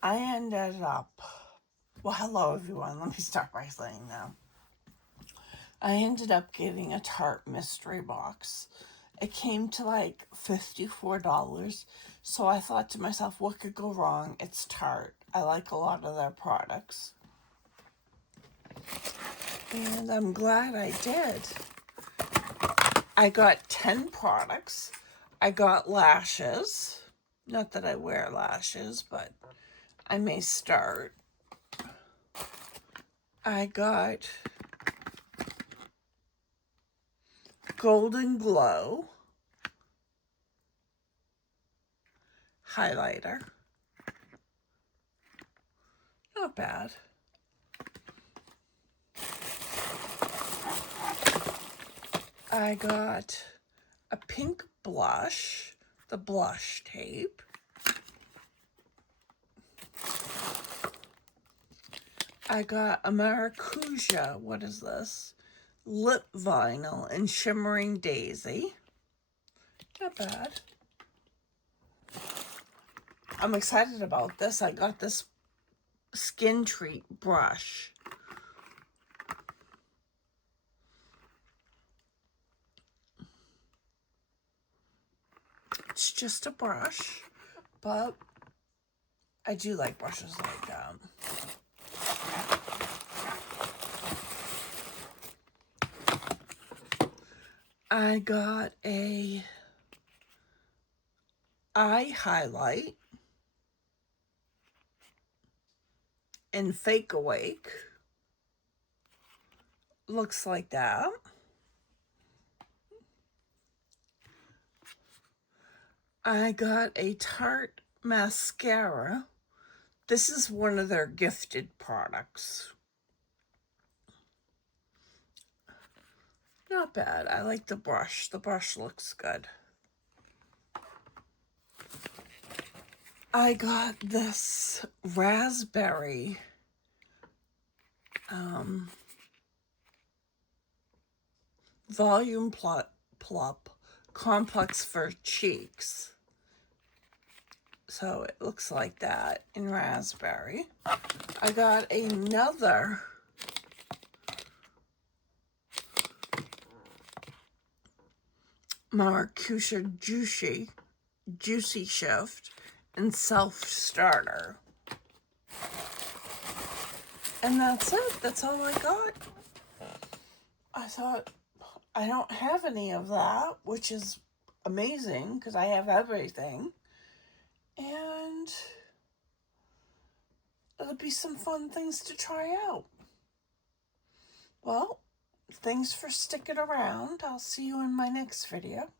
I ended up, well, hello everyone, let me start by saying that. I ended up getting a Tarte mystery box. It came to like $54, so I thought to myself, what could go wrong? It's Tarte. I like a lot of their products. And I'm glad I did. I got 10 products. I got lashes. Not that I wear lashes, but I may start. I got Golden Glow highlighter. Not bad. I got a pink blush, the blush tape. I got a maracuja, what is this? Lip vinyl and shimmering daisy. Not bad. I'm excited about this. I got this Skin Treat brush. It's just a brush, but I do like brushes like that. I got a eye highlight in Fake Awake. Looks like that. I got a Tarte mascara. This is one of their gifted products. Not bad. I like the brush. The brush looks good. I got this raspberry volume plump complex for cheeks. So it looks like that in raspberry. I got another maracuja juicy shift and self starter. And that's it. That's all I got. I thought, I don't have any of that, which is amazing because I have everything. And it'll be some fun things to try out. Well, thanks for sticking around. I'll see you in my next video.